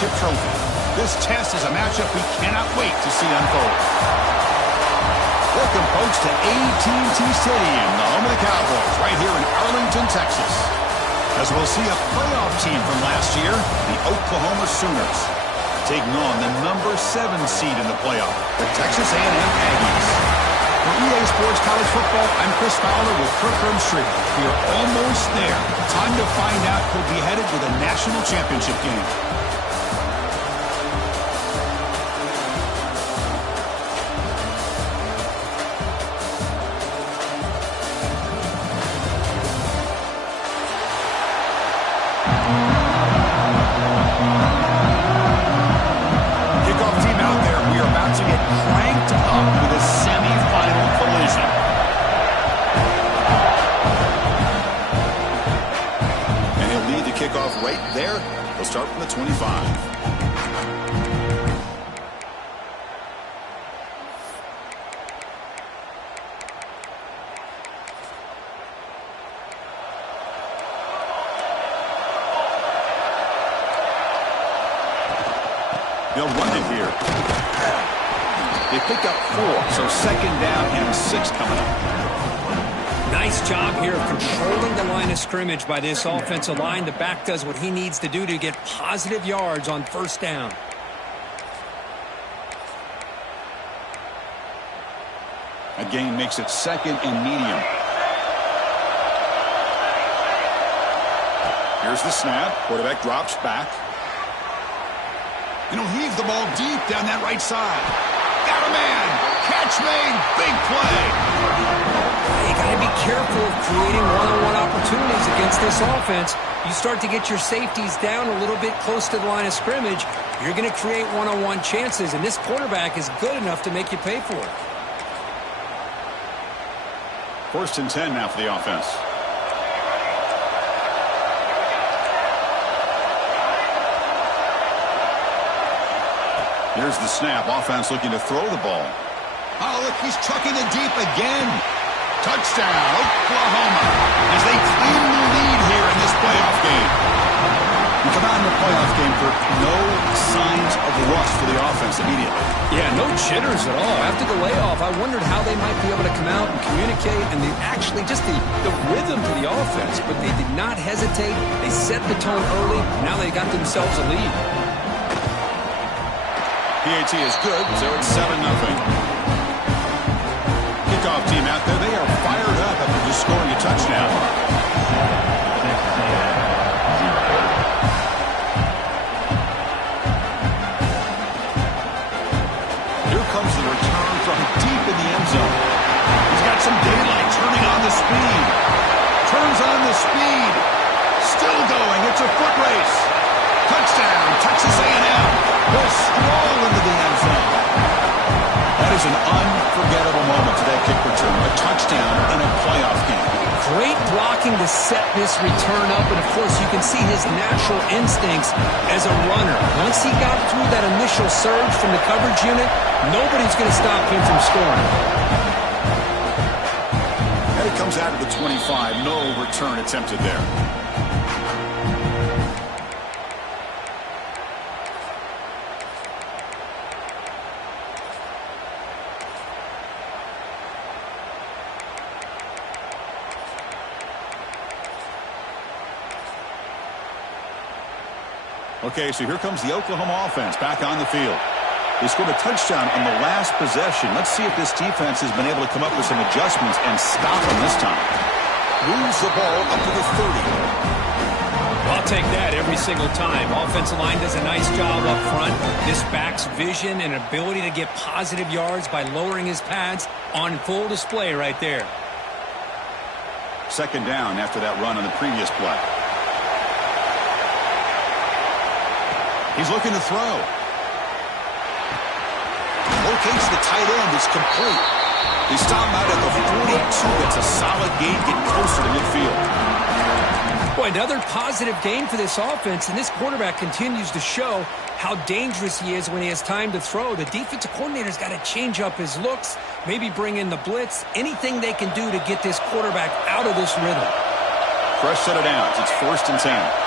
championship trophy. This test is a matchup we cannot wait to see unfold. Welcome, folks, to AT&T Stadium, the home of the Cowboys, right here in Arlington, Texas. As we'll see a playoff team from last year, the Oklahoma Sooners, taking on the number 7 seed in the playoff, the Texas A&M Aggies. For EA Sports College Football, I'm Chris Fowler with Kirk Herbstreit. We are almost there. Time to find out who'll be headed to the national championship game. Start from the 25. They'll run it here. They pick up 4, so second down and 6 coming up. Nice job here of controlling the line of scrimmage by this offensive line. The back does what he needs to do to get positive yards on first down. A gain makes it second and medium. Here's the snap. Quarterback drops back. And he'll heave the ball deep down that right side. Got a man. Catch made. Big play. You got to be careful of creating one-on-one opportunities against this offense. You start to get your safeties down a little bit close to the line of scrimmage, you're going to create one-on-one chances, and this quarterback is good enough to make you pay for it. 1st and 10 now for the offense. Here's the snap. Offense looking to throw the ball. Oh, look, he's chucking it deep again. Touchdown, Oklahoma, as they claim the lead here in this playoff game. We come out in the playoff game for no signs of rust for the offense immediately. Yeah, no jitters at all. After the layoff, I wondered how they might be able to come out and communicate, and they actually just the rhythm to the offense, but they did not hesitate. They set the tone early. Now they got themselves a lead. PAT is good, so it's 7-0. Kickoff team out there. They are fired up after just scoring a touchdown. Here comes the return from deep in the end zone. He's got some daylight, turning on the speed. Turns on the speed. Still going. It's a foot race. Touchdown, Texas A&M. Will stroll into the end zone. That is an unforgettable moment to that kick return. A touchdown in a playoff game. Great blocking to set this return up, and of course you can see his natural instincts as a runner. Once he got through that initial surge from the coverage unit, nobody's going to stop him from scoring. And it comes out of the 25. No return attempted there. Okay, so here comes the Oklahoma offense back on the field. They scored a touchdown on the last possession. Let's see if this defense has been able to come up with some adjustments and stop them this time. Moves the ball up to the 30. I'll take that every single time. Offensive line does a nice job up front. This back's vision and ability to get positive yards by lowering his pads on full display right there. Second down after that run on the previous play. He's looking to throw. Locates the tight end. It's complete. They stop him out at the 42. That's a solid gain, getting closer to midfield. Boy, another positive gain for this offense, and this quarterback continues to show how dangerous he is when he has time to throw. The defensive coordinator's got to change up his looks, maybe bring in the blitz, anything they can do to get this quarterback out of this rhythm. Fresh set of downs. It's 1st and 10.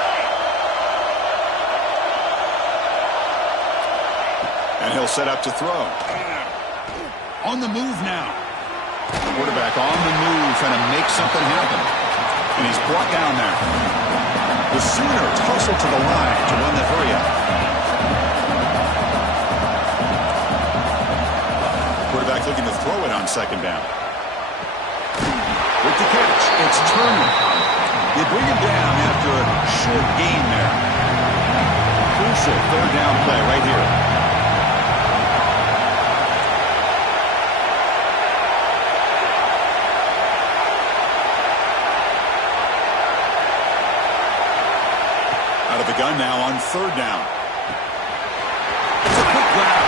And he'll set up to throw. On the move now. Quarterback on the move, trying to make something happen. And he's brought down there. The Sooners hustle to the line to run the hurry-up. Quarterback looking to throw it on second down. With the catch, it's Turner. They bring him down after a short gain there. Crucial third down play right here. Out of the gun now on third down. It's a quick grab.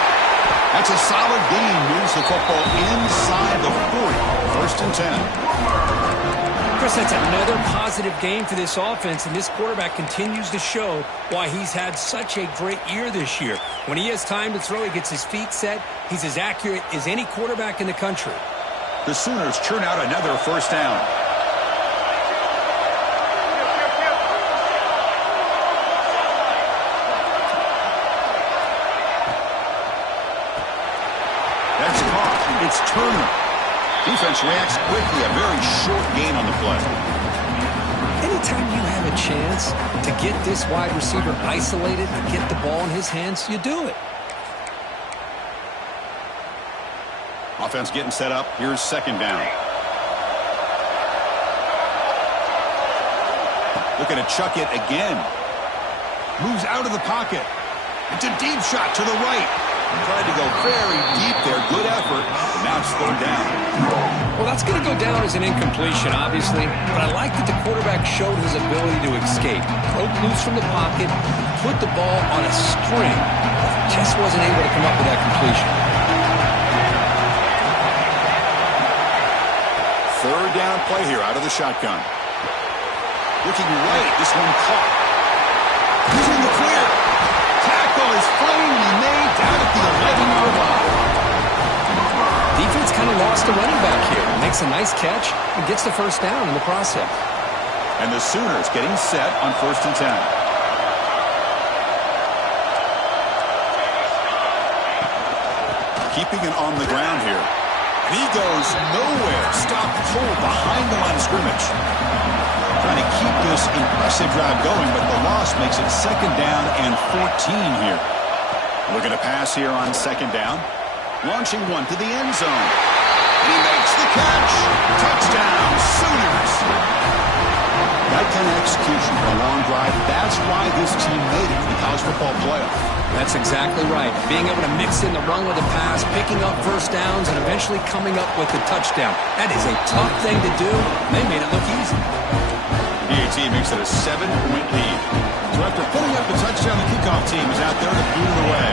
That's a solid gain. Moves the football inside the 40. First and 10. Chris, that's another positive game for this offense, and this quarterback continues to show why he's had such a great year this year. When he has time to throw, he gets his feet set. He's as accurate as any quarterback in the country. The Sooners churn out another first down. That's caught. It's Turner. Defense reacts quickly. A very short gain on the play. Anytime you have a chance to get this wide receiver isolated and get the ball in his hands, you do it. Offense getting set up. Here's second down. Looking to chuck it again. Moves out of the pocket. It's a deep shot to the right. Tried to go very deep there. Good effort. But now it's third down. Well, that's going to go down as an incompletion, obviously. But I like that the quarterback showed his ability to escape. Broke loose from the pocket. Put the ball on a string. Just wasn't able to come up with that completion. Third down play here out of the shotgun. Looking right. This one caught. He's in the clear. Tackle is finally made down at the 11-yard line. Defense kind of lost the running back here. Makes a nice catch and gets the first down in the process. And the Sooners getting set on first and 10. Keeping it on the ground here. And he goes nowhere. Stop pulled behind the line of scrimmage. Trying to keep this impressive drive going, but the loss makes it second down and 14 here. Looking to pass here on second down. Launching one to the end zone. And he makes the catch. Touchdown, Sooners. That kind of execution for a long drive, that's why this team made it to the college football playoff. That's exactly right. Being able to mix in the run with the pass, picking up first downs, and eventually coming up with the touchdown. That is a tough thing to do. They made it look easy. PAT makes it a 7-point lead. So after putting up the touchdown, the kickoff team is out there to boot it away.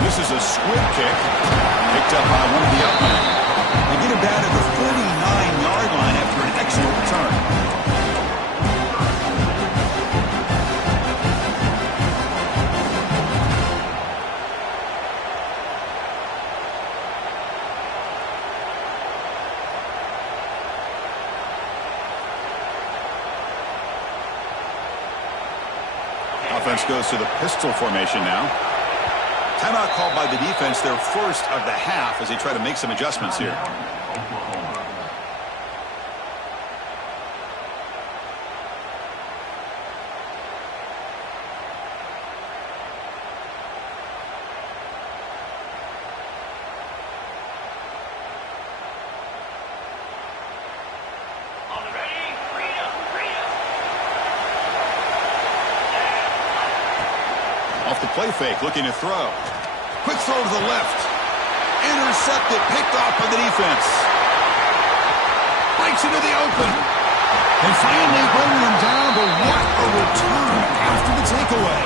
This is a squib kick. Picked up by one of the upmen. They get it down at the 49-yard line after an excellent return. Offense goes to the pistol formation now. Timeout called by the defense, their first of the half, as they try to make some adjustments here. Off the play fake, looking to throw. Quick throw to the left. Intercepted, picked off by the defense. Breaks into the open. And finally bringing him down, but what a return after the takeaway.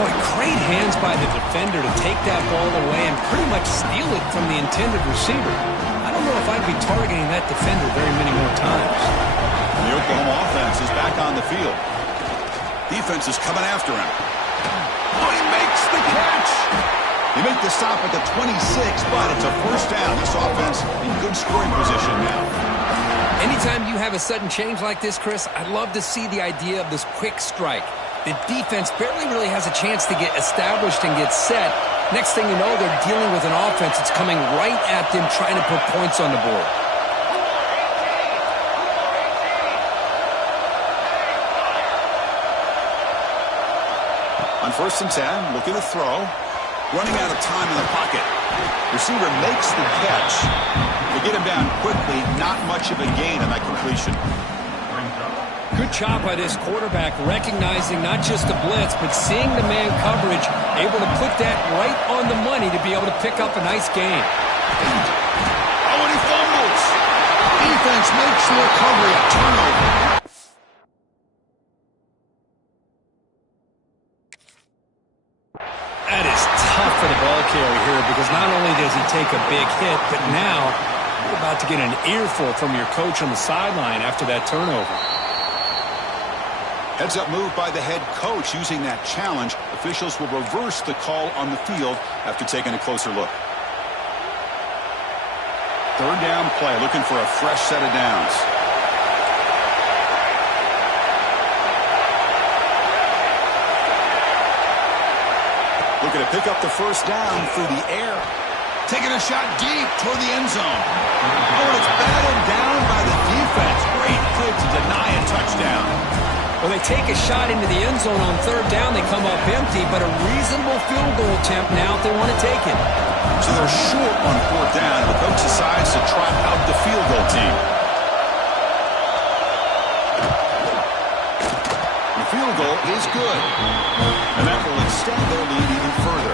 Boy, great hands by the defender to take that ball away and pretty much steal it from the intended receiver. I don't know if I'd be targeting that defender very many more times. And the Oklahoma offense is back on the field. Defense is coming after him. Oh, he makes the catch. They make the stop at the 26, but it's a first down. This offense in good scoring position now. Anytime you have a sudden change like this, Chris, I love to see the idea of this quick strike. The defense barely really has a chance to get established and get set. Next thing you know, they're dealing with an offense that's coming right at them, trying to put points on the board. On 1st and 10, looking to throw. Running out of time in the pocket. Receiver makes the catch. They get him down quickly. Not much of a gain on that completion. Good job by this quarterback, recognizing not just the blitz, but seeing the man coverage, able to put that right on the money to be able to pick up a nice gain. Oh, and he fumbles. Defense makes the recovery. A turnover. That is tough for the ball carrier here, because not only does he take a big hit, but now you're about to get an earful from your coach on the sideline after that turnover. Heads-up move by the head coach using that challenge. Officials will reverse the call on the field after taking a closer look. 3rd down play, looking for a fresh set of downs. Looking to pick up the 1st down through the air. Taking a shot deep toward the end zone. Oh, and it's battled down by the defense. Great play to deny a touchdown. Well, they take a shot into the end zone on 3rd down. They come up empty, but a reasonable field goal attempt now if they want to take it. So they're short on 4th down. The coach decides to trot out the field goal team. The field goal is good. And that will extend their lead even further.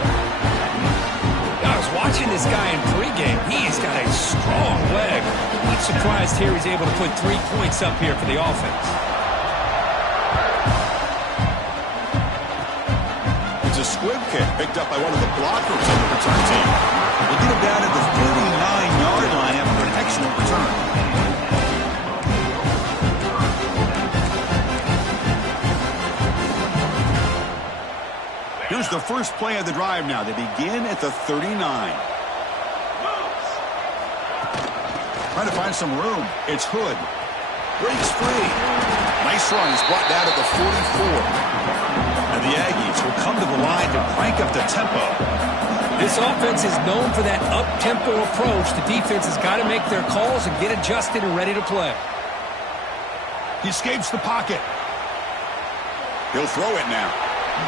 I was watching this guy in pregame. He's got a strong leg. Not surprised here he's able to put 3 points up here for the offense. A squib kick picked up by one of the blockers on the return team. We'll get him down at the 39-yard line after an excellent return. Here's the first play of the drive now. They begin at the 39. Trying to find some room. It's Hood. Breaks free. Nice run. He's brought down at the 44. And the Aggies will come to the line to crank up the tempo. This offense is known for that up-tempo approach. The defense has got to make their calls and get adjusted and ready to play. He escapes the pocket. He'll throw it now.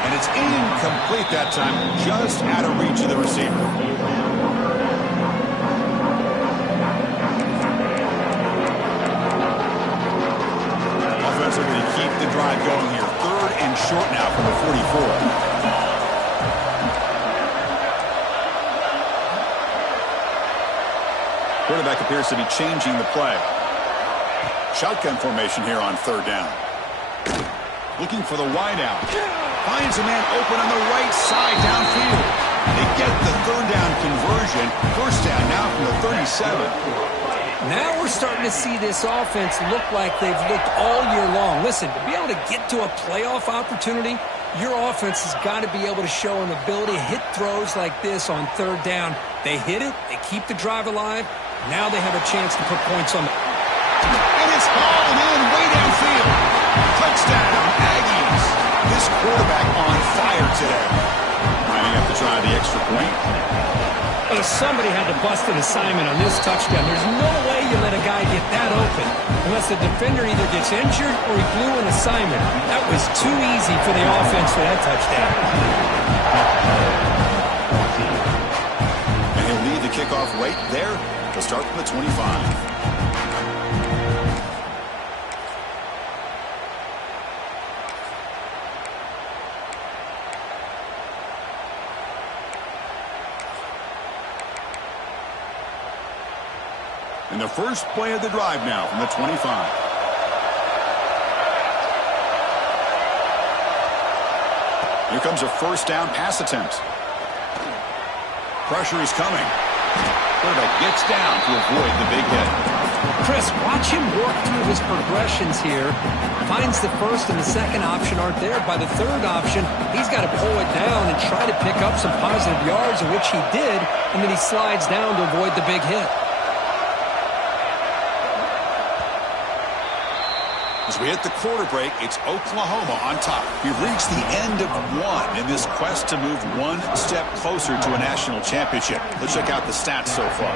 And it's incomplete that time, just out of reach of the receiver. Offense are going to keep the drive going here. 3rd and short now from the 44. Quarterback appears to be changing the play. Shotgun formation here on 3rd down. Looking for the wideout. Finds a man open on the right side downfield. They get the 3rd down conversion. 1st down now from the 37. Now we're starting to see this offense look like they've looked all year long. Listen, to be able to get to a playoff opportunity, your offense has got to be able to show an ability to hit throws like this on 3rd down. They hit it, they keep the drive alive. Now they have a chance to put points on it. And it's hauled in way downfield. Touchdown, Aggies. This quarterback on fire today. Lining up to try the extra point. Well, somebody had to bust an assignment on this touchdown. There's no way you let a guy get that open unless the defender either gets injured or he blew an assignment. That was too easy for the offense for that touchdown. And he'll lead the kickoff right there. He'll start from the 25. And the first play of the drive now from the 25. Here comes a 1st down pass attempt. Pressure is coming. Quarterback gets down to avoid the big hit. Chris, watch him work through his progressions here. Finds the 1st and the 2nd option aren't there. By the 3rd option, he's got to pull it down and try to pick up some positive yards, of which he did, and then he slides down to avoid the big hit. As we hit the quarter break, it's Oklahoma on top. We've reached the end of one in this quest to move one step closer to a national championship. Let's check out the stats so far.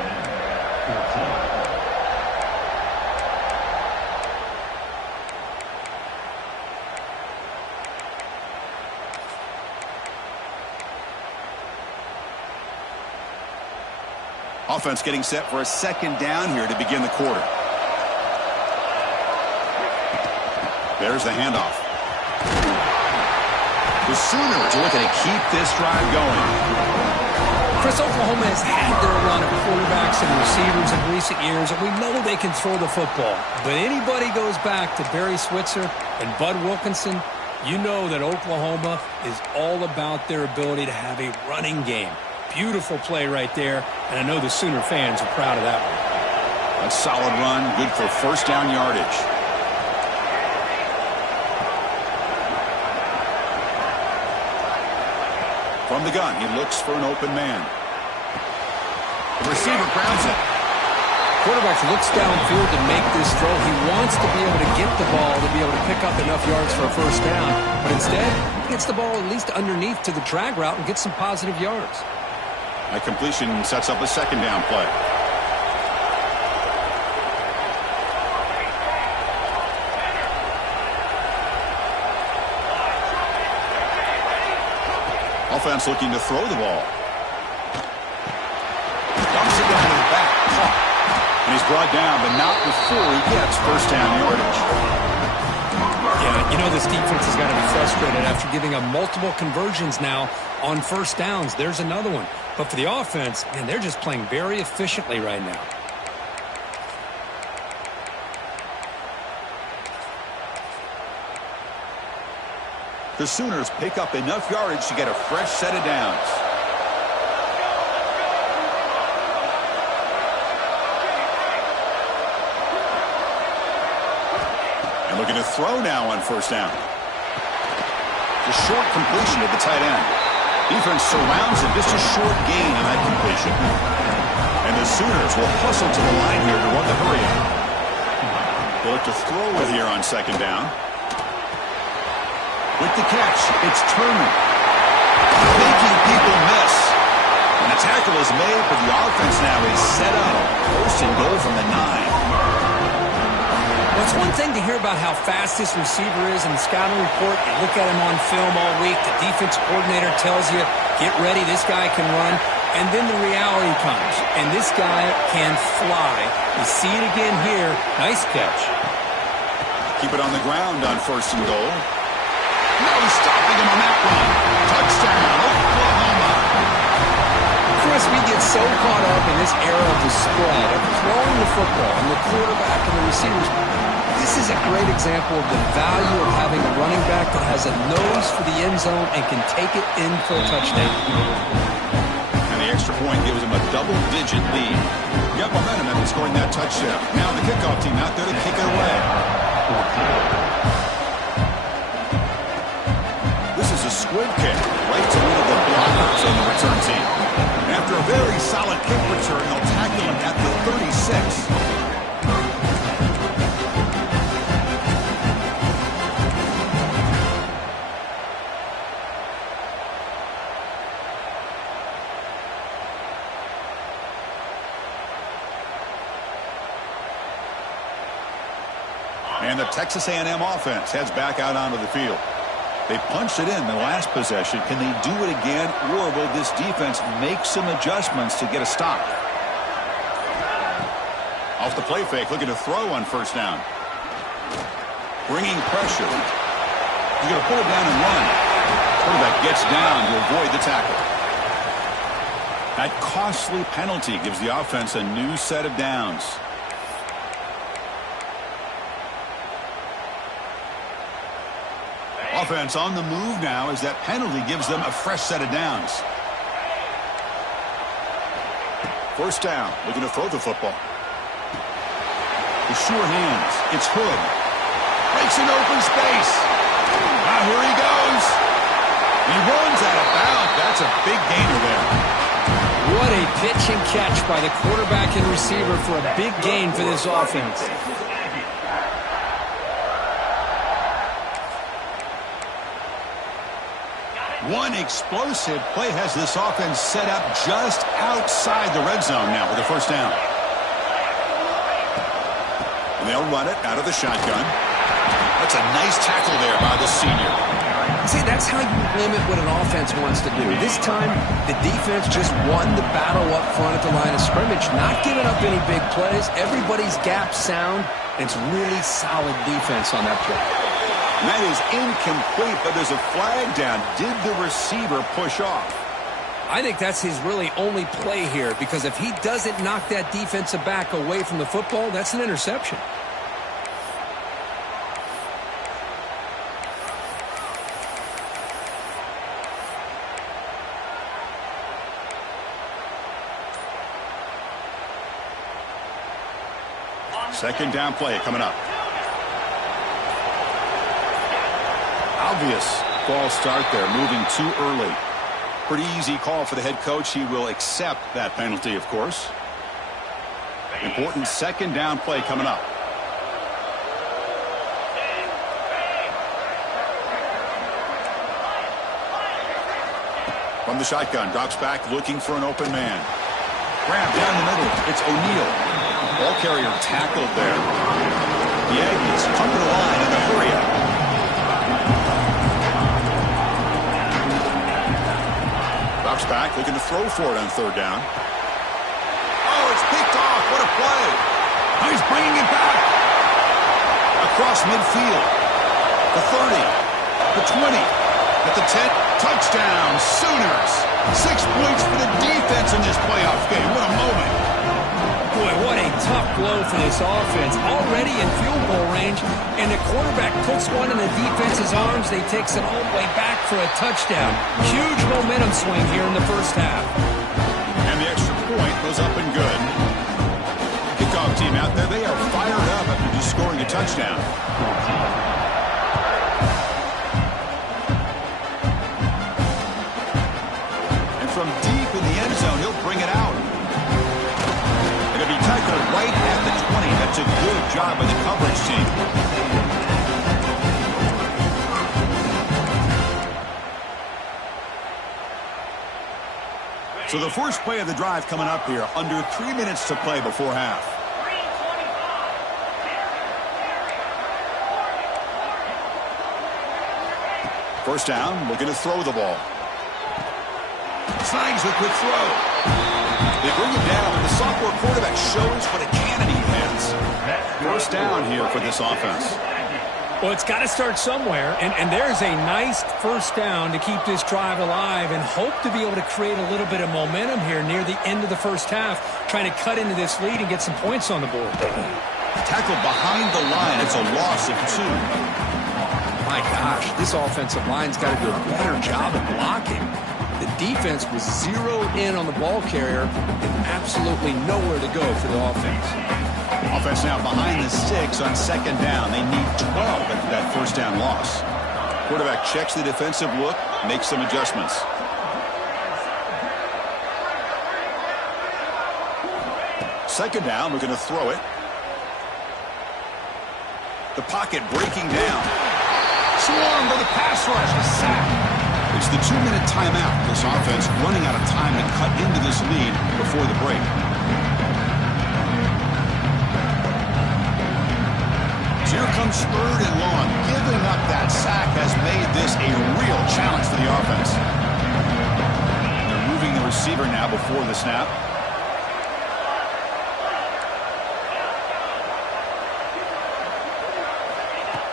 Offense getting set for a second down here to begin the quarter. There's the handoff. The Sooners are looking to keep this drive going. Chris, Oklahoma has had their run of quarterbacks and receivers in recent years, and we know they can throw the football. But anybody goes back to Barry Switzer and Bud Wilkinson, you know that Oklahoma is all about their ability to have a running game. Beautiful play right there, and I know the Sooner fans are proud of that one. A solid run, good for first down yardage. From the gun, he looks for an open man. The receiver grabs it. Quarterback looks downfield to make this throw. He wants to be able to get the ball to be able to pick up enough yards for a first down, but instead, he gets the ball at least underneath to the drag route and gets some positive yards. A completion sets up a second down play. Offense looking to throw the ball. Dumps it down to the back. And he's brought down, but not before he gets first down yardage. Yeah, you know this defense has got to be frustrated after giving up multiple conversions now on first downs. There's another one. But for the offense, man, they're just playing very efficiently right now. The Sooners pick up enough yardage to get a fresh set of downs. And looking to throw now on first down. The short completion to the tight end. Defense surrounds him, just a short gain on that completion. And the Sooners will hustle to the line here to run the hurry up. They look to throw it here on second down. With the catch, it's Turner. Making people miss. And the tackle is made, but the offense now is set up. First and goal from the 9. Well, it's one thing to hear about how fast this receiver is in the scouting report. You look at him on film all week. The defense coordinator tells you, get ready, this guy can run. And then the reality comes, and this guy can fly. You see it again here. Nice catch. Keep it on the ground on first and goal. No stopping him on that one. Touchdown, Oklahoma. Chris, we get so caught up in this era of the spread, of throwing the football, and the quarterback and the receivers. This is a great example of the value of having a running back that has a nose for the end zone and can take it in for a touchdown. And the extra point gives him a double-digit lead. Got momentum after scoring that touchdown. Now the kickoff team out there to kick it away. This is a squib kick right to one of the blockers on the return team. After a very solid kick return, they'll tackle him at the 36. And the Texas A&M offense heads back out onto the field. They punched it in the last possession. Can they do it again, or will this defense make some adjustments to get a stop? Off the play fake, looking to throw on first down. Bringing pressure. He's going to pull it down and run. Quarterback gets down to avoid the tackle. That costly penalty gives the offense a new set of downs. Offense on the move now as that penalty gives them a fresh set of downs. First down, looking to throw the football. The sure hands, it's Hood. Breaks an open space. Now here he goes. He runs out of bounds. That's a big gainer there. What a pitch and catch by the quarterback and receiver for a big gain for this offense. One explosive play has this offense set up just outside the red zone now with a first down. And they'll run it out of the shotgun. That's a nice tackle there by the senior. See, that's how you limit what an offense wants to do. This time, the defense just won the battle up front at the line of scrimmage, not giving up any big plays. Everybody's gap sound, and it's really solid defense on that play. And that is incomplete, but there's a flag down. Did the receiver push off? I think that's his really only play here, because if he doesn't knock that defensive back away from the football, that's an interception. Second down play coming up. Obvious false start there, moving too early. Pretty easy call for the head coach. He will accept that penalty, of course. Important second down play coming up. From the shotgun, drops back looking for an open man. Grab down the middle. It's O'Neal. Ball carrier tackled there. The Aggies come to the line in the hurry up. Drops back, looking to throw for it on third down. Oh, it's picked off. What a play. Oh, he's bringing it back. Across midfield. The 30. The 20. At the 10. Touchdown, Sooners. 6 points for the defense in this playoff game. What a moment. Boy, what a tough blow for this offense. Already in field goal range, and the quarterback puts one in the defense's arms. They takes it all the way back for a touchdown. Huge momentum swing here in the first half. And the extra point goes up and good. Kickoff team out there, they are fired up after just scoring a touchdown. And from deep in the end zone, he'll bring it out. Tackled right at the 20. That's a good job by the coverage team. So the first play of the drive coming up here. Under 3 minutes to play before half. First down, looking to throw the ball. Snags the quick throw. They bring him down, and the sophomore quarterback shows what a cannon he has. First down here for this offense. Well, it's got to start somewhere, and there's a nice first down to keep this drive alive and hope to be able to create a little bit of momentum here near the end of the first half, trying to cut into this lead and get some points on the board. Tackled behind the line. It's a loss of 2. My gosh, this offensive line's got to do a better job of blocking. The defense was zeroed in on the ball carrier and absolutely nowhere to go for the offense. Offense now behind the 6 on second down. They need 12 after that first down loss. Quarterback checks the defensive look, makes some adjustments. Second down, we're going to throw it. The pocket breaking down. Swarmed by the pass rush. A sack. It's the 2-minute timeout. This offense running out of time to cut into this lead before the break. So here comes third and long. Giving up that sack has made this a real challenge for the offense. They're moving the receiver now before the snap.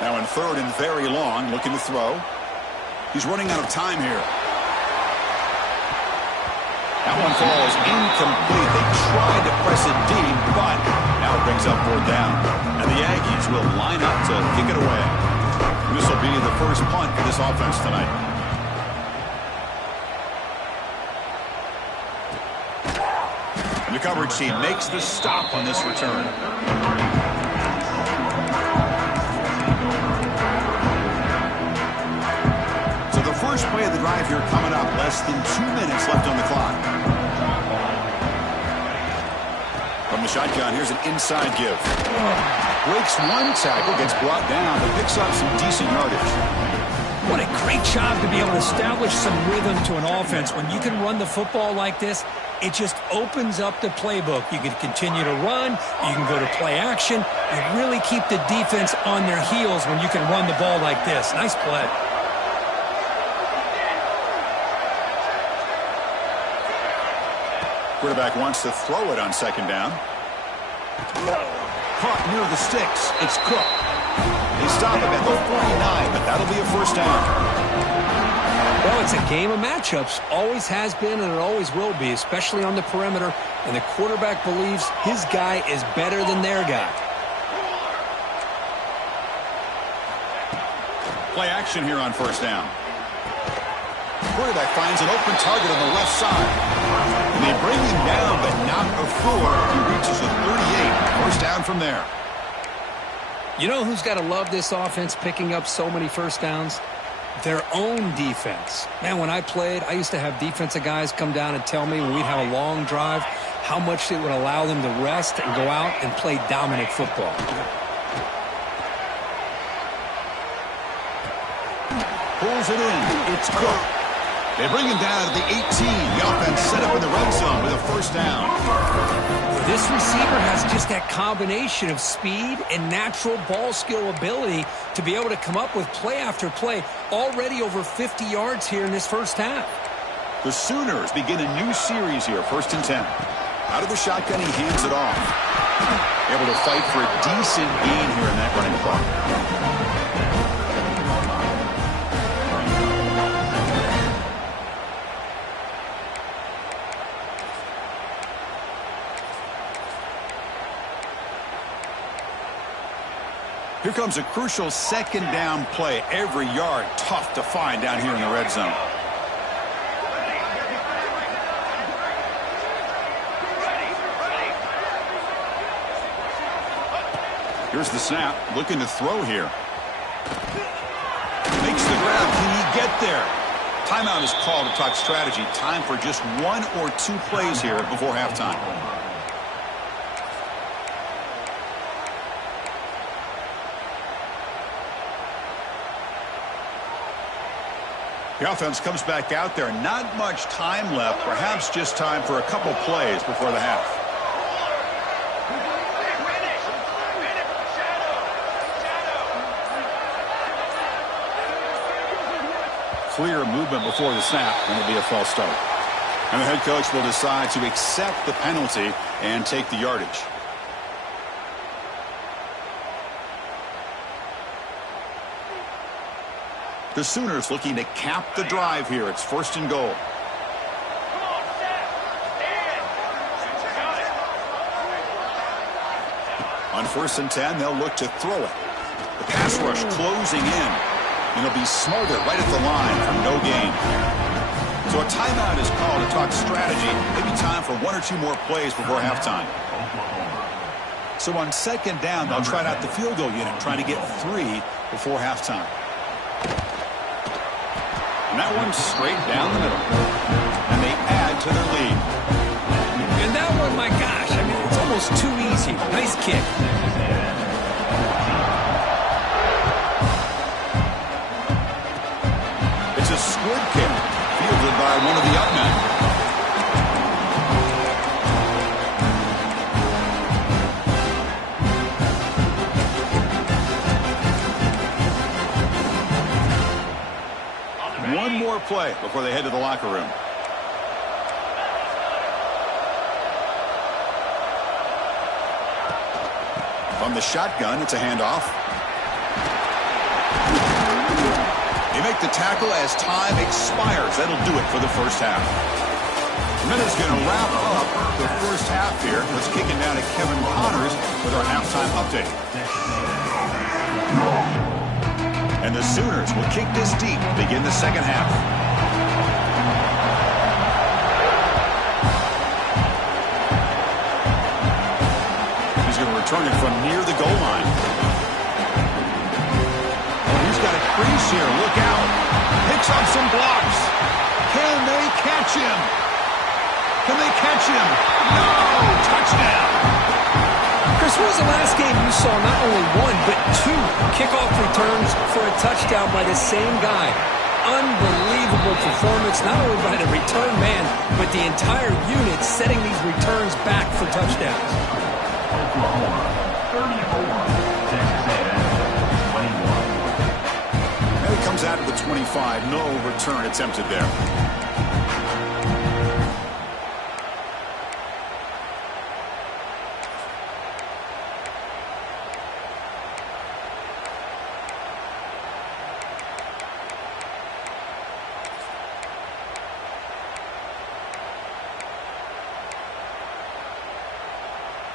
Now in third and very long, looking to throw. He's running out of time here. That one falls incomplete. They tried to press it deep, but now it brings up fourth down. And the Aggies will line up to kick it away. This will be the first punt for this offense tonight. And the coverage team makes the stop on this return. First play of the drive here coming up. Less than 2 minutes left on the clock. From the shotgun, here's an inside give. Breaks one tackle, gets brought down, but picks up some decent yardage. What a great job to be able to establish some rhythm to an offense. When you can run the football like this, it just opens up the playbook. You can continue to run. You can go to play action. You really keep the defense on their heels when you can run the ball like this. Nice play. Quarterback wants to throw it on second down. Caught near the sticks. It's Cook. They stop him at the 49, but that'll be a first down. Well, it's a game of matchups. Always has been, and it always will be, especially on the perimeter. And the quarterback believes his guy is better than their guy. Play action here on first down. Quarterback finds an open target on the left side. And they bring him down, but not before he reaches a 38. First down from there. You know who's got to love this offense picking up so many first downs? Their own defense. Man, when I played, I used to have defensive guys come down and tell me when we'd have a long drive how much it would allow them to rest and go out and play dominant football. Pulls it in. It's Cook. They bring him down to the 18. The offense set up in the red zone with a first down. This receiver has just that combination of speed and natural ball skill ability to be able to come up with play after play. Already over 50 yards here in this first half. The Sooners begin a new series here, 1st and 10. Out of the shotgun, he hands it off. Able to fight for a decent gain here in that running clock. Here comes a crucial second down play. Every yard tough to find down here in the red zone. Here's the snap. Looking to throw here. Makes the grab. Can he get there? Timeout is called to talk strategy. Time for just 1 or 2 plays here before halftime. The offense comes back out there. Not much time left. Perhaps just time for a couple plays before the half. Clear movement before the snap, and it'll be a false start. And the head coach will decide to accept the penalty and take the yardage. The Sooners looking to cap the drive here. It's 1st and goal. On 1st and 10, they'll look to throw it. The pass rush closing in. And it'll be smothered right at the line for no gain. So a timeout is called to talk strategy. Maybe time for 1 or 2 more plays before halftime. So on 2nd down, they'll try out the field goal unit, trying to get 3 before halftime. And that one's straight down the middle. And they add to their lead. And that one, my gosh, I mean, it's almost too easy. Nice kick. It's a squib kick, fielded by one of the up men. One more play before they head to the locker room. From the shotgun, it's a handoff. They make the tackle as time expires. That'll do it for the first half. Minute's going to wrap up the first half here. Let's kick it down to Kevin Connors with our halftime update. And the Sooners will kick this deep to begin the second half. He's going to return it from near the goal line. Oh, he's got a crease here. Look out. Picks up some blocks. Can they catch him? Can they catch him? No! Touchdown! Chris, This was the last game you saw not only one, but two kickoff returns for a touchdown by the same guy. Unbelievable performance, not only by the return man, but the entire unit setting these returns back for touchdowns. And it comes out of the 25. No return attempted there.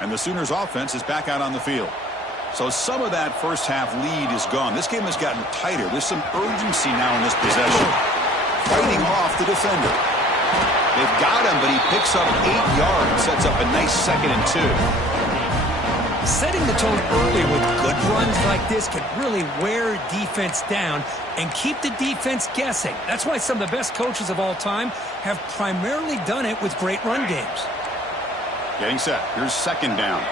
And the Sooners offense is back out on the field. So some of that first half lead is gone. This game has gotten tighter. There's some urgency now in this possession. Fighting off the defender. They've got him, but he picks up 8 yards. Sets up a nice 2nd and 2. Setting the tone early with good runs like this can really wear defense down and keep the defense guessing. That's why some of the best coaches of all time have primarily done it with great run games. Getting set. Here's 2nd down.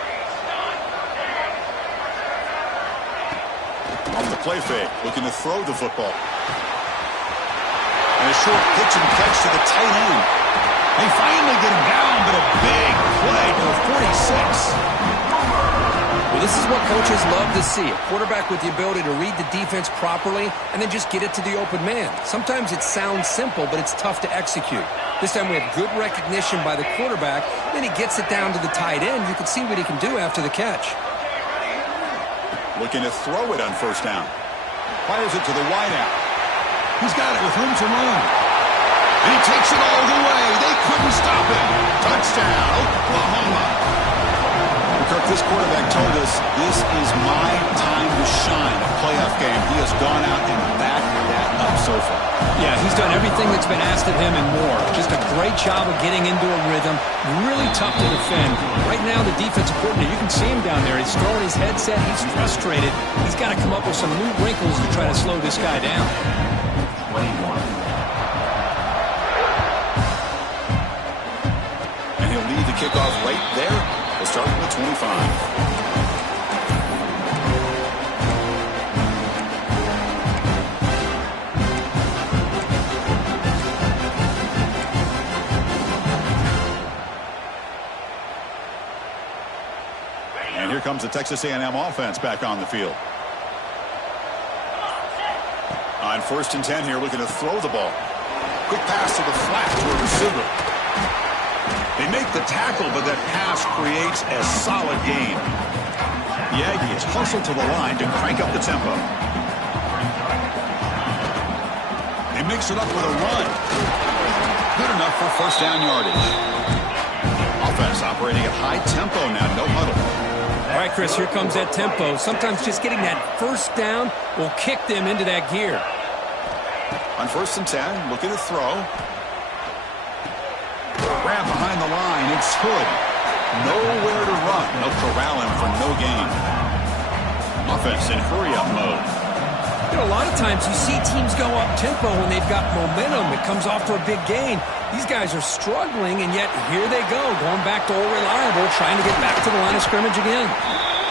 Off the play fake. Looking to throw the football. And a short pitch and catch to the tight end. They finally get him down, but a big play for 46. Well, this is what coaches love to see. A quarterback with the ability to read the defense properly and then just get it to the open man. Sometimes it sounds simple, but it's tough to execute. This time we have good recognition by the quarterback. Then he gets it down to the tight end. You can see what he can do after the catch. Looking to throw it on 1st down. Fires it to the wideout. He's got it with room to run. And he takes it all the way. They couldn't stop him. Touchdown, Oklahoma. Kirk, this quarterback told us this is my time to shine, a playoff game. He has gone out and backed that up so far. Yeah, he's done everything that's been asked of him and more. Just a great job of getting into a rhythm. Really tough to defend. Right now, the defensive coordinator, you can see him down there. He's throwing his headset. He's frustrated. He's got to come up with some new wrinkles to try to slow this guy down. 21. And he'll lead the kickoff right there. We'll start from the 25. And here comes the Texas A&M offense back on the field. On 1st and 10 here, looking to throw the ball. Quick pass to the flat to a receiver. They make the tackle, but that pass creates a solid gain. The Aggies hustle to the line to crank up the tempo. They mix it up with a run. Good enough for 1st down yardage. Offense operating at high tempo now, no huddle. All right, Chris, here comes that tempo. Sometimes just getting that 1st down will kick them into that gear. On 1st and 10, looking to throw. Grab behind the line. It's Hood. Nowhere to run. They'll corral him for no gain. Offense in hurry-up mode. You know, a lot of times you see teams go up-tempo when they've got momentum. It comes off for a big gain. These guys are struggling, and yet here they go, going back to old reliable, trying to get back to the line of scrimmage again.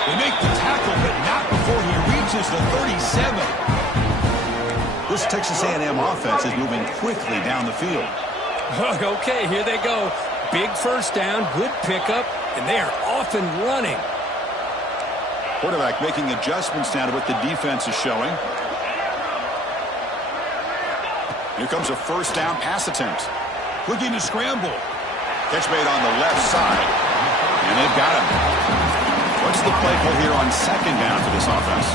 They make the tackle, but not before he reaches the 37. This Texas A&M offense is moving quickly down the field. Okay, here they go. Big 1st down, good pickup, and they are off and running. Quarterback making adjustments now to what the defense is showing. Here comes a 1st down pass attempt. Looking to scramble. Catch made on the left side. And they've got him. What's the play call here on 2nd down for this offense?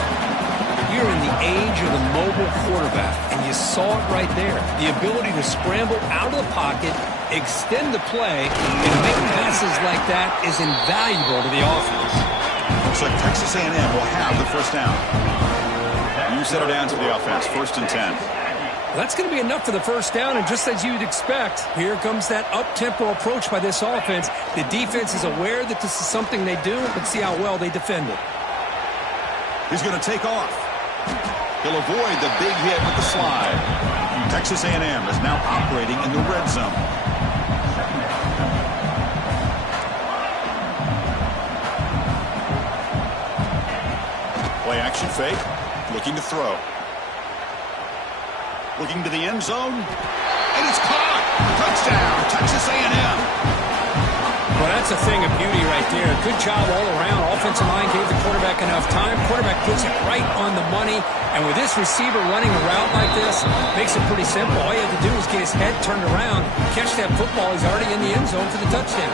You're in the age of the mobile quarterback, and you saw it right there. The ability to scramble out of the pocket, extend the play, and make passes like that is invaluable to the offense. Looks like Texas A&M will have the 1st down. You settle down to the offense, 1st and 10. That's going to be enough for the 1st down, and just as you'd expect, here comes that up-tempo approach by this offense. The defense is aware that this is something they do, but see how well they defend it. He's going to take off. He'll avoid the big hit with the slide. Texas A&M is now operating in the red zone. Play action fake. Looking to throw. Looking to the end zone. And it's caught. Touchdown. Texas A&M. Well, that's a thing of beauty right there. Good job all around. Offensive line gave the quarterback enough time. Quarterback puts it right on the money. And with this receiver running a route like this, makes it pretty simple. All you have to do is get his head turned around, catch that football. He's already in the end zone for the touchdown.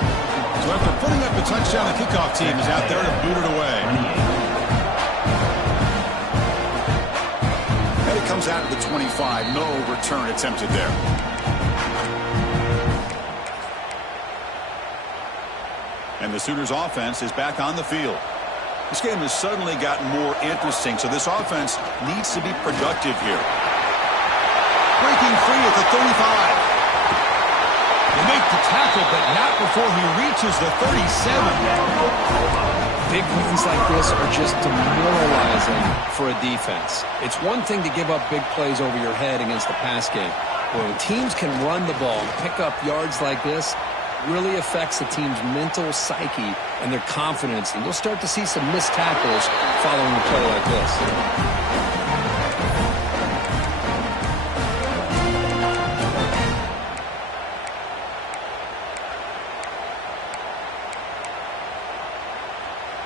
So after putting up the touchdown, the kickoff team is out there to boot it away. And it comes out of the 25. No return attempted there. And the Sooners offense is back on the field. This game has suddenly gotten more interesting, so this offense needs to be productive here. Breaking free at the 35. They make the tackle, but not before he reaches the 37. Big wins like this are just demoralizing for a defense. It's one thing to give up big plays over your head against the pass game. But when teams can run the ball and pick up yards like this, really affects the team's mental psyche and their confidence. And you'll start to see some missed tackles following a play like this.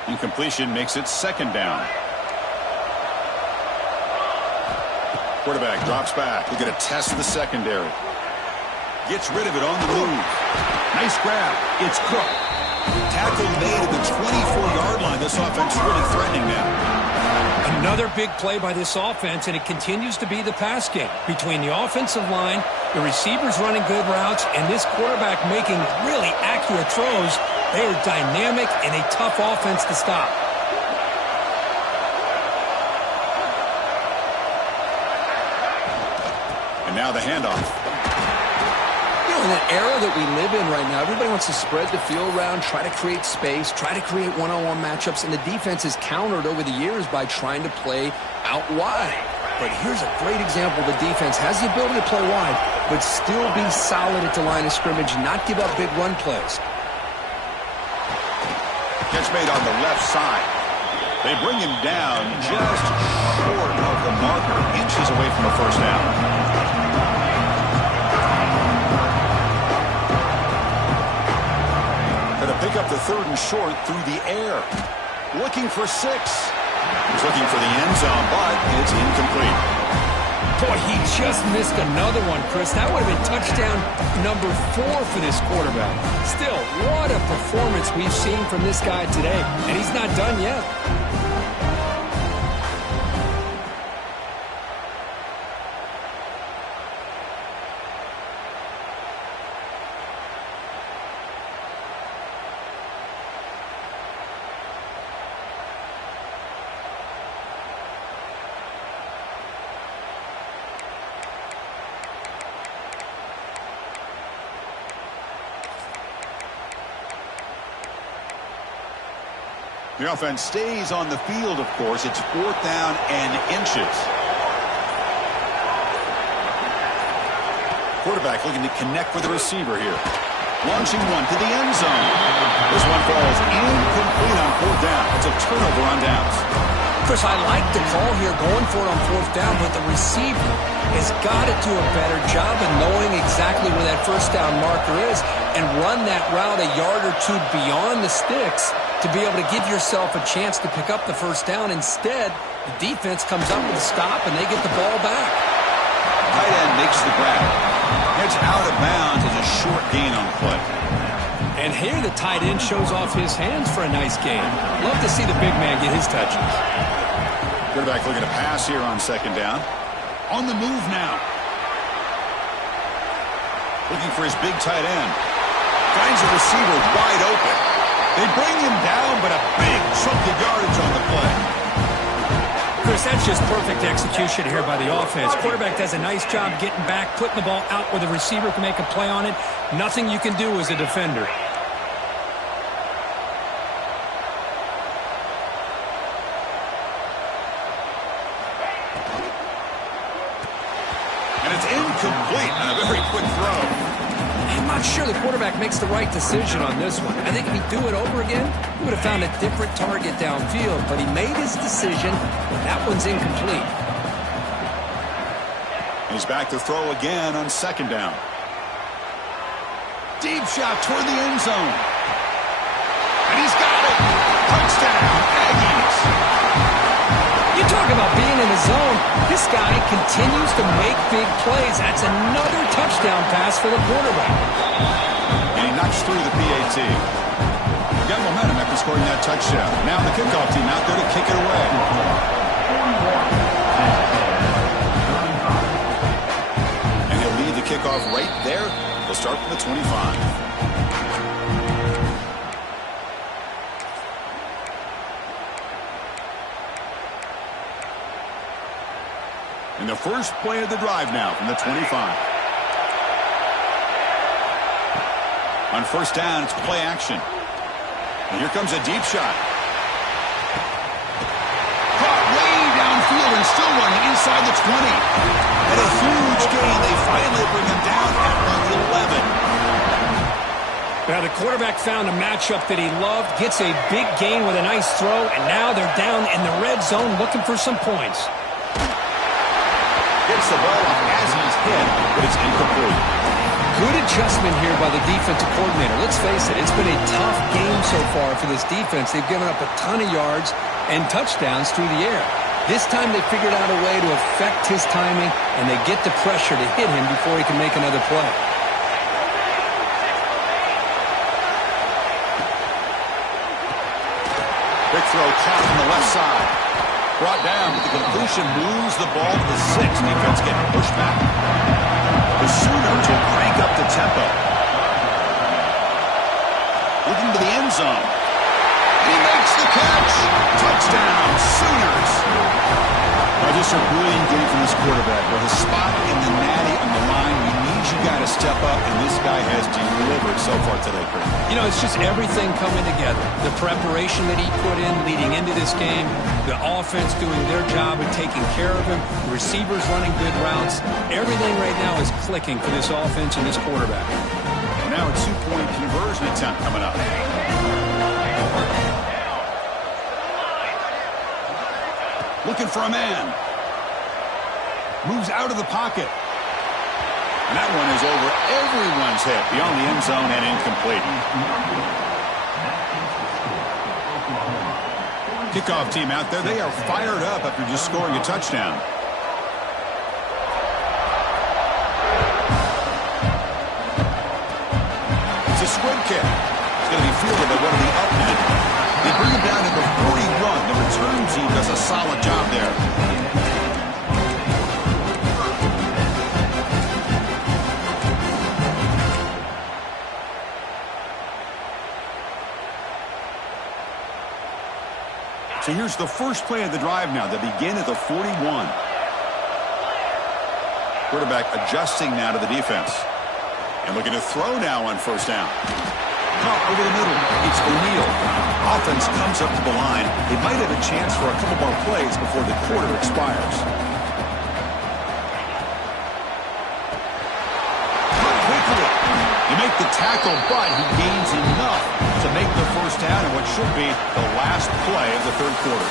Incompletion makes it second down. Quarterback drops back. We're going to test the secondary. Gets rid of it on the move. Nice grab. It's Cook. Tackle made at the 24-yard line. This offense really threatening now. Another big play by this offense, and it continues to be the pass game. Between the offensive line, the receivers running good routes, and this quarterback making really accurate throws, they are dynamic and a tough offense to stop. And now the handoff. In an era that we live in right now, everybody wants to spread the field around, try to create space, try to create one-on-one matchups, and the defense is countered over the years by trying to play out wide. But here's a great example. The defense has the ability to play wide, but still be solid at the line of scrimmage, not give up big run plays. Catch made on the left side. They bring him down just short of the marker, inches away from the first down. Pick up the third and short through the air. Looking for 6. He's looking for the end zone, but it's incomplete. Boy, he just missed another one, Chris. That would have been touchdown number 4 for this quarterback. Still, what a performance we've seen from this guy today, and he's not done yet. The offense stays on the field, of course. It's 4th down and inches. Quarterback looking to connect with the receiver here. Launching one to the end zone. This one falls incomplete on 4th down. It's a turnover on downs. Chris, I like the call here going for it on 4th down, but the receiver has got to do a better job of knowing exactly where that first down marker is and run that route a yard or two beyond the sticks to be able to give yourself a chance to pick up the first down. Instead, the defense comes up with a stop, and they get the ball back. Tight end makes the grab. Heads out of bounds as a short gain on the play. And here the tight end shows off his hands for a nice gain. Love to see the big man get his touches. Quarterback looking to pass here on 2nd down. On the move now. Looking for his big tight end. Finds a receiver wide open. They bring him down, but a big chunk of yardage on the play. Chris, that's just perfect execution here by the offense. Quarterback does a nice job getting back, putting the ball out where the receiver can make a play on it. Nothing you can do as a defender. And it's incomplete on a very quick throw. I'm not sure the quarterback makes the right decision on this one. I think if he'd do it over again, he would have found a different target downfield, but he made his decision. That one's incomplete. He's back to throw again on second down. Deep shot toward the end zone. And he's got it. Touchdown, Aggies. You talk about being in the zone. This guy continues to make big plays. That's another touchdown pass for the quarterback. And he knocks through the PAT. Got momentum after scoring that touchdown. Now the kickoff team out there to kick it away. And he'll lead the kickoff right there. They'll start from the 25. In the first play of the drive now from the 25. On first down, it's play action. And here comes a deep shot. Caught way downfield and still running inside the 20. And a huge gain. They finally bring him down at the 11. Now the quarterback found a matchup that he loved, gets a big gain with a nice throw, and now they're down in the red zone looking for some points. Gets the ball off as he's hit, but it's incomplete. Good adjustment here by the defensive coordinator. Let's face it, it's been a tough game so far for this defense. They've given up a ton of yards and touchdowns through the air. This time they figured out a way to affect his timing, and they get the pressure to hit him before he can make another play. Big throw caught on the left side. Brought down, but the completion moves the ball to the 6. Defense getting pushed back. The Sooners will crank up the tempo. Looking to the end zone. He makes the catch. Touchdown, Sooners. Well, just a brilliant game from this quarterback. With a spot in the natty on the line, we need you guys to step up, and this guy has delivered so far today, Chris. You know, it's just everything coming together. The preparation that he put in leading into this game, the offense doing their job of taking care of him, the receivers running good routes. Everything right now is clicking for this offense and this quarterback. Now a 2-point conversion attempt coming up. Looking for a man. Moves out of the pocket. And that one is over everyone's head, beyond the end zone and incomplete. Kickoff team out there, they are fired up after just scoring a touchdown. It's a squib kick. It's going to be fielded by one of the up men. They bring him down to the 41. The return team does a solid job there. So here's the first play of the drive now. They begin at the 41. Quarterback adjusting now to the defense. And looking to throw now on first down. Caught over the middle. It's O'Neal. Offense comes up to the line. They might have a chance for a couple more plays before the quarter expires. Caught quickly. You make the tackle, but he gains enough to make the first down in what should be the last play of the third quarter.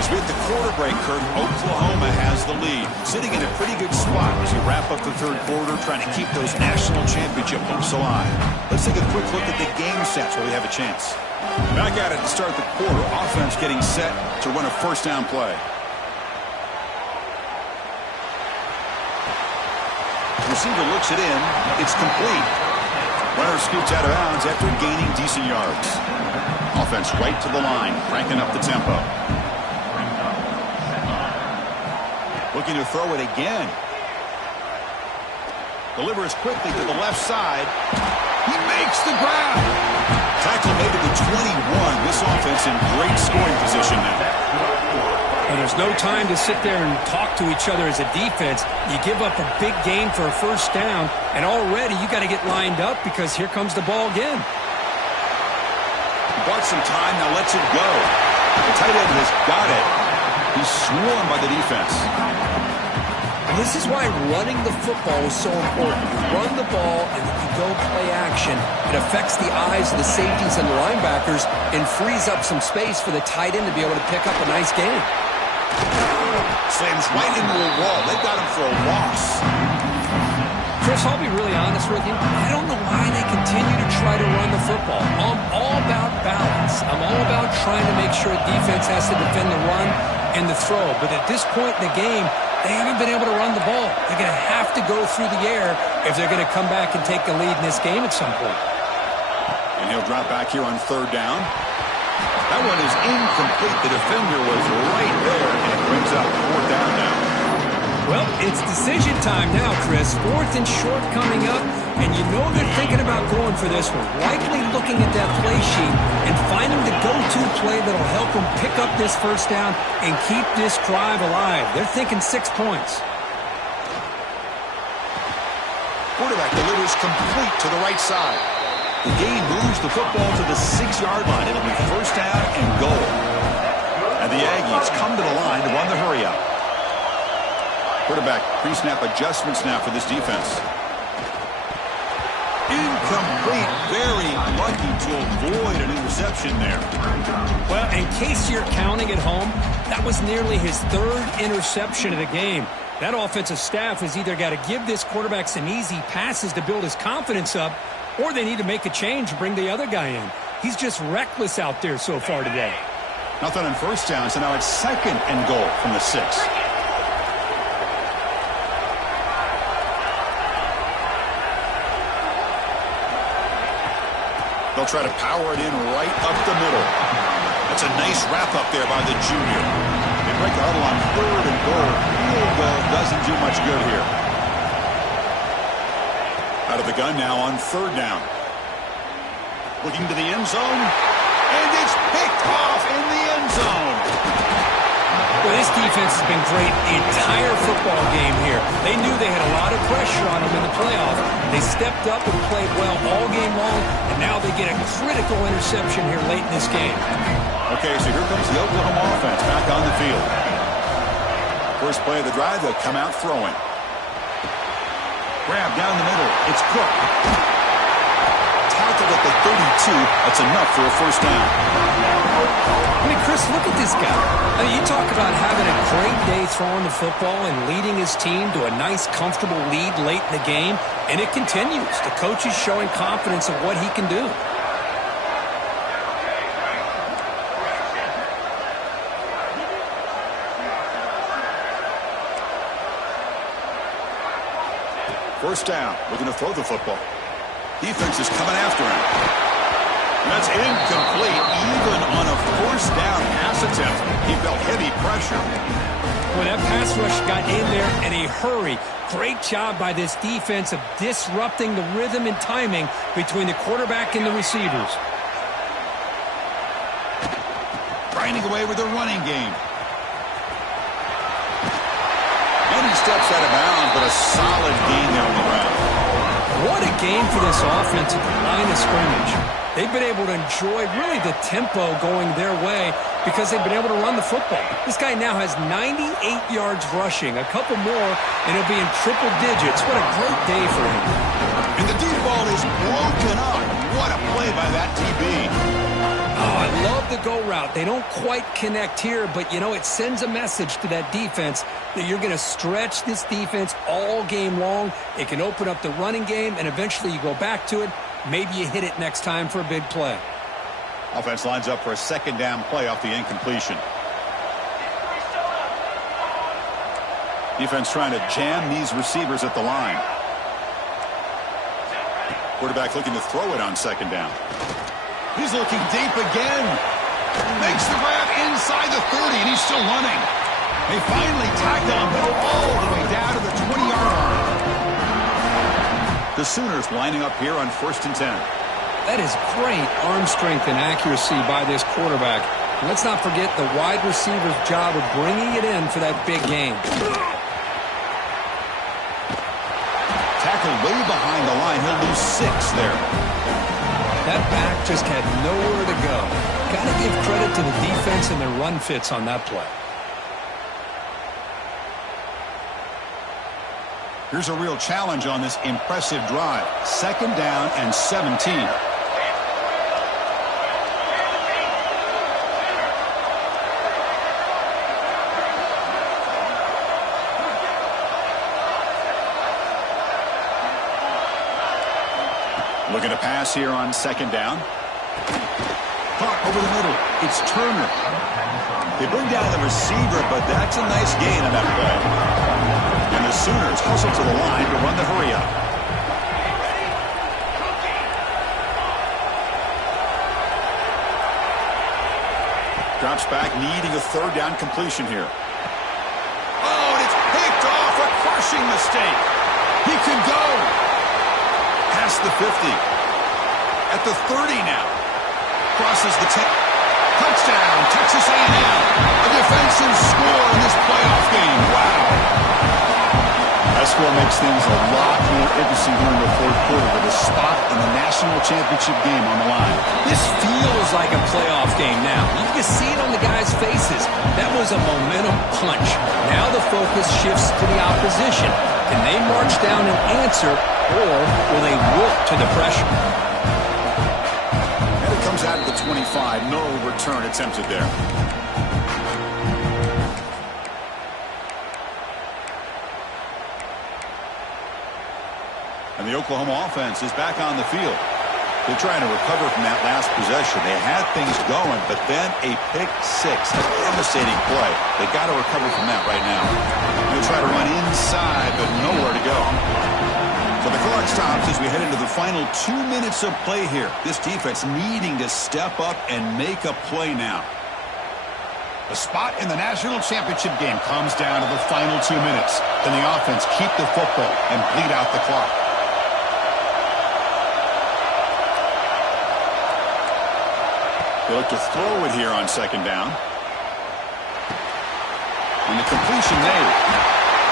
As we hit the quarter break, Kurt, Oklahoma has the lead. Sitting in a pretty good spot as you wrap up the third quarter, trying to keep those national championship hopes alive. Let's take a quick look at the game sets where we have a chance. Back at it to start the quarter. Offense getting set to run a first down play. Receiver looks it in. It's complete. Runner scoots out of bounds after gaining decent yards. Offense right to the line, cranking up the tempo. Looking to throw it again. Delivers quickly to the left side. He makes the grab. Tackle made to the 21. This offense in great scoring position now. And there's no time to sit there and talk to each other as a defense. You give up a big gain for a first down, and already you got to get lined up because here comes the ball again. Bought some time, now lets it go. The tight end has got it. He's swarmed by the defense. And This is why running the football is so important. You run the ball and then you go play action. It affects the eyes of the safeties and the linebackers and frees up some space for the tight end to be able to pick up a nice gain. Slams right into a wall. They've got him for a loss. Chris, I'll be really honest with you. I don't know why they continue to try to run the football. I'm all about balance. I'm all about trying to make sure defense has to defend the run and the throw. But at this point in the game, they haven't been able to run the ball. They're going to have to go through the air if they're going to come back and take the lead in this game at some point. And he'll drop back here on third down. That one is incomplete. The defender was right there, and it brings up fourth down now. Well, it's decision time now, Chris. Fourth and short coming up, and you know they're thinking about going for this one. Likely looking at that play sheet and finding the go-to play that'll help them pick up this first down and keep this drive alive. They're thinking 6 points. Quarterback delivers complete to the right side. The game moves the football to the 6-yard line. It'll be first down and goal. And the Aggies come to the line to run the hurry-up. Quarterback pre-snap adjustments now for this defense. Incomplete. Very lucky to avoid an interception there. Well, in case you're counting at home, that was nearly his third interception of the game. That offensive staff has either got to give this quarterback some easy passes to build his confidence up, or they need to make a change and bring the other guy in. He's just reckless out there so far today. Nothing on first down, so now it's second and goal from the 6. They'll try to power it in right up the middle. That's a nice wrap-up there by the junior. They break the huddle on third and goal. Field goal doesn't do much good here. Out of the gun now on third down. Looking to the end zone. And it's picked off in the end zone. Well, this defense has been great the entire football game here. They knew they had a lot of pressure on them in the playoff. They stepped up and played well all game long, and now they get a critical interception here late in this game. Okay, so here comes the Oklahoma offense back on the field. First play of the drive, they'll come out throwing. Grab down the middle. It's Cook. Tackled at the 32. That's enough for a first down. I mean, Chris, look at this guy. I mean, you talk about having a great day throwing the football and leading his team to a nice, comfortable lead late in the game, and it continues. The coach is showing confidence of what he can do. First down. We're going to throw the football. Defense is coming after him. That's incomplete. Even on a first down pass attempt, he felt heavy pressure. Well, that pass rush got in there in a hurry. Great job by this defense of disrupting the rhythm and timing between the quarterback and the receivers. Grinding away with the running game. And he steps out of bounds, but a solid gain there on the ground. What a game for this offense at the line of scrimmage. They've been able to enjoy really the tempo going their way because they've been able to run the football. This guy now has 98 yards rushing, a couple more, and he'll be in triple digits. What a great day for him. And the deep ball is broken up. What a play by that DB. Oh, I love the go route. They don't quite connect here, but, you know, it sends a message to that defense that you're going to stretch this defense all game long. It can open up the running game, and eventually you go back to it. Maybe you hit it next time for a big play. Offense lines up for a second down play off the incompletion. Defense trying to jam these receivers at the line. Quarterback looking to throw it on second down. He's looking deep again. Makes the grab inside the 30, and he's still running. They finally tacked him all the way down to the 20-yard line. The Sooners lining up here on 1st and 10. That is great arm strength and accuracy by this quarterback. And let's not forget the wide receiver's job of bringing it in for that big game. Tackled way behind the line. He'll lose 6 there. That back just had nowhere to go. Got to give credit to the defense and their run fits on that play. Here's a real challenge on this impressive drive. 2nd down and 17. Looking to pass here on 2nd down. Caught over the middle. It's Turner. They bring down the receiver, but that's a nice gain on that play. And the Sooners hustle to the line to run the hurry up. Drops back, needing a 3rd down completion here. Oh, and it's picked off. A crushing mistake. He could go. Past the 50. At the 30 now. Crosses the 10. Touchdown, Texas A&M. A defensive score in this playoff game. Wow. That score makes things a lot more interesting here in the 4th quarter with a spot in the national championship game on the line. This feels like a playoff game now. You can see it on the guys' faces. That was a momentum punch. Now the focus shifts to the opposition. Can they march down and answer, or will they wilt to the pressure? And it comes out of the 25. No return attempted there. And the Oklahoma offense is back on the field. They're trying to recover from that last possession. They had things going, but then a pick 6, a devastating play. They got to recover from that right now. They'll try to run inside, but nowhere to go. So the clock stops as we head into the final 2 minutes of play here. This defense needing to step up and make a play now. The spot in the national championship game comes down to the final 2 minutes. Can the offense keep the football and bleed out the clock? They look to throw it here on 2nd down. And the completion made.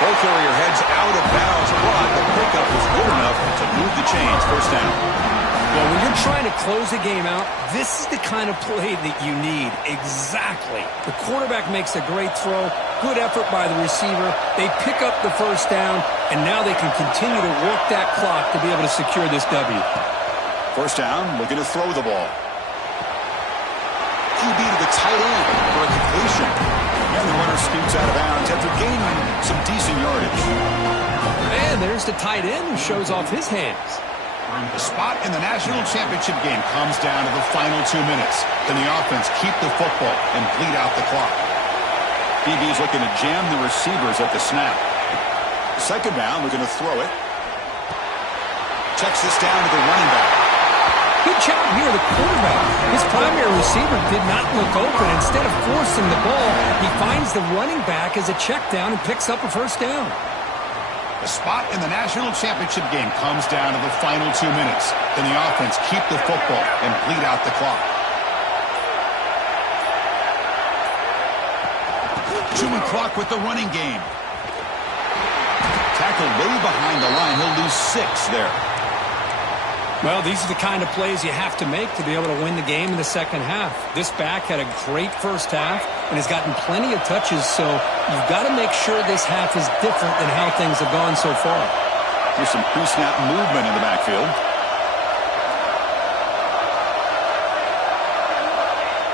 Ball carrier heads out of bounds, but the pickup was good enough to move the chains. 1st down. Well, when you're trying to close a game out, this is the kind of play that you need. Exactly. The quarterback makes a great throw. Good effort by the receiver. They pick up the 1st down, and now they can continue to work that clock to be able to secure this W. 1st down, looking to throw the ball. QB to the tight end for a completion. And the runner scoots out of bounds after gaining some decent yardage. And there's the tight end who shows off his hands. The spot in the national championship game comes down to the final 2 minutes. Can the offense keep the football and bleed out the clock? DB's looking to jam the receivers at the snap. 2nd down, looking to throw it. Checks this down to the running back. Good job here, the quarterback. His primary receiver did not look open. Instead of forcing the ball, he finds the running back as a check down and picks up a 1st down. The spot in the national championship game comes down to the final 2 minutes. Can the offense keep the football and bleed out the clock? 2 clock with the running game. Tackle way behind the line. He'll lose 6 there. Well, these are the kind of plays you have to make to be able to win the game in the 2nd half. This back had a great 1st half and has gotten plenty of touches, so you've got to make sure this half is different than how things have gone so far. There's some pre-snap movement in the backfield.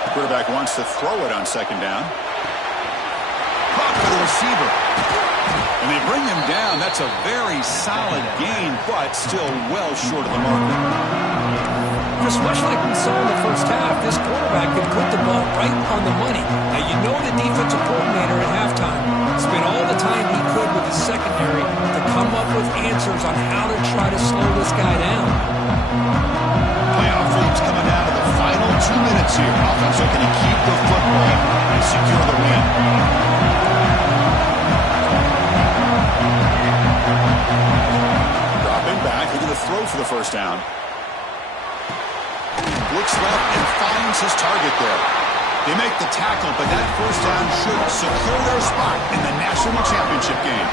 The quarterback wants to throw it on 2nd down. Caught by the receiver. And they bring him down. That's a very solid gain, but still well short of the mark. Just much like we saw in the 1st half, this quarterback can put the ball right on the money. Now, you know the defensive coordinator at halftime spent all the time he could with his secondary to come up with answers on how to try to slow this guy down. Playoff games coming down to the final 2 minutes here. Offense looking to keep the football and secure the win. Dropping back, looking to throw for the 1st down. Looks left and finds his target there. They make the tackle, but that 1st down should secure their spot in the national championship game.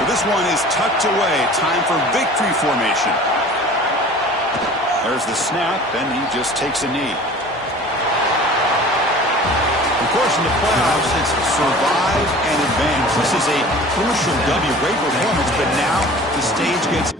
So this one is tucked away. Time for victory formation. There's the snap, and he just takes a knee. Of course, in the playoffs. It's survive and advance. This is a crucial W. Great performance, but now the stage gets